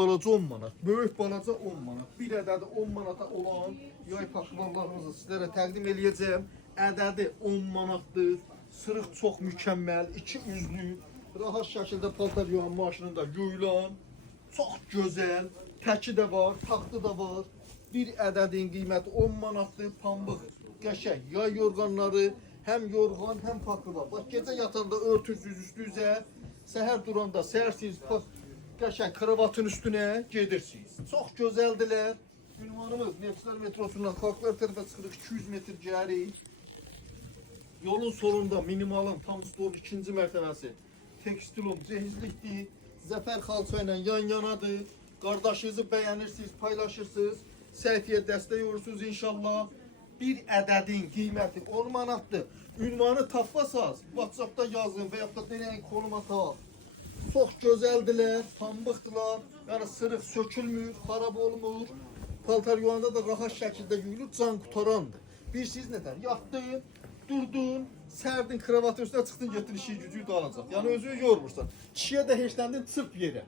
Balaca 10 manat, böyük balaca 10 manat. Bir ədədi 10 manata olan yay paklanlarımızı sizlərə təqdim eləyəcəm. Ədədi 10 manatdır. Sırıq çox mükəmməl, iki üzlü, rahat şəkildə paltar yuyan maşınında yuyulan, çox gözəl, təki də var, taxtı da var. Bir ədədin qiyməti 10 manatdır. Pambıq, qəşəng yay yorğanları, həm yorğan, həm paklı var. Bax, gecə yatanda örtürsünüz üstünüzə, səhər duranda sərsiniz, qəşəng kravatın üstünə gedirsiniz. Çox gözəldilər. Ünvanımız Neftçilər metrosundan Xalqlar tərəfə çıxırıq 200 metr gəri. Yolun solunda minimalın tam stol ikinci mərtəbəsi. Tekstilum cehizlikdir. Zəfər xalça ilə yan-yanadır. Qardaşınızı bəyənirsiniz, paylaşırsınız. Səhifəyə dəstək olursunuz inşallah. Bir ədədin qiyməti 10 manatdır. Ünvanı tapmasaz, WhatsAppda yazın və yaxud da denəyin konum ataq. Çox gözəldilər, pambıqdılar. Yəni sırıq sökülmür, xarab olmur. Paltar yuvanda da rahat şəkildə yuyulur, can qutarandır. Bir siz nətər? Yatdın, durdun, sərdin kravatın üstünə çıxdın, getdin işi gücüyü də alacaq. Yəni özünü yormursan. Kişiyə də heçləndin, çırp yerə.